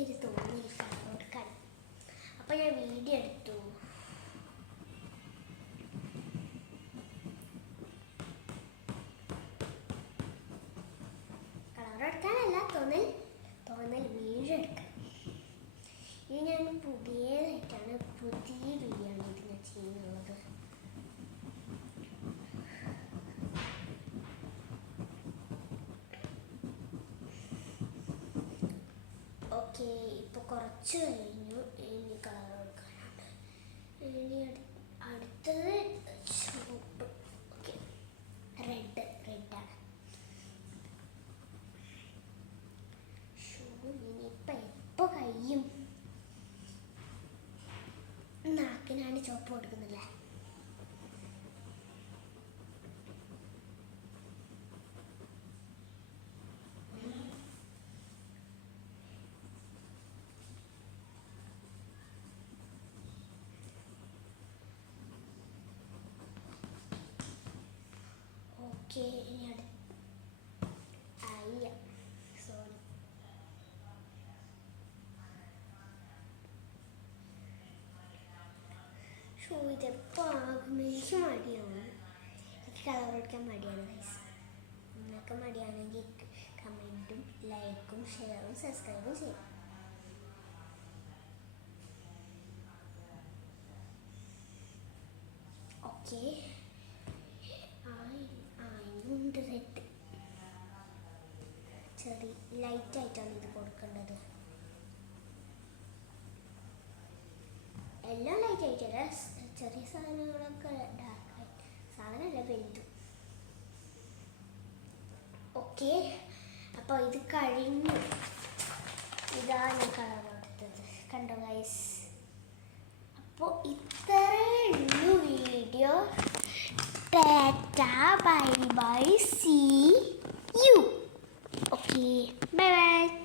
എനിക്കൊരു തോന്നി കളർ കൊടുക്കാൻ. അപ്പോൾ ഞാൻ വീഡിയോ എടുത്തു. കളർ എടുക്കാനല്ല, തോന്നൽ വീഡിയോ എടുക്കാൻ. ഇത് ഞാൻ പുതിയതായിട്ടാണ്, പുതിയ വീഡിയോ ആണ് ഇത് ഞാൻ ചെയ്യുന്നത്. ഓക്കെ, ഇപ്പോൾ കുറച്ച് കഴിഞ്ഞു. ഇനി കളർ കൊടുക്കാനാണ്. ഇനി അടുത്തത് ചുവപ്പ്. ഓക്കെ, റെഡാണ്. ഇനിയിപ്പോൾ എപ്പോൾ കഴിയും? നാക്കിനാണ് ചുവപ്പ് കൊടുക്കുന്നില്ല. ഓക്കെ, ഇനി സോറി. ഇതെപ്പോൾ ആകും? എനിക്ക് മടിയാണ്. എനിക്ക് കളർ കൊടുക്കാൻ മടിയാണ് ഗൈസ്. നിങ്ങൾക്ക് മടിയാണെങ്കിൽ കമൻറ്റും ലൈക്കും ഷെയറും സബ്സ്ക്രൈബും ചെയ്യും. ഓക്കെ, ഉണ്ട് റെഡ്. ചെറിയ ലൈറ്റായിട്ടാണ് ഇത് കൊടുക്കേണ്ടത്. എല്ലാം ലൈറ്റായിട്ടല്ല, ചെറിയ സാധനങ്ങളൊക്കെ ഡാർക്കായി. സാധനമല്ല, വലുതും. ഓക്കെ, അപ്പോൾ ഇത് കഴിഞ്ഞു. ഇതാണ് കളർ കൊടുത്തത്. കണ്ടോ ഗൈസ്? അപ്പോൾ ഇത്രയേ ഉള്ളൂ video. Tata, bye bye, see you. Okay, bye by.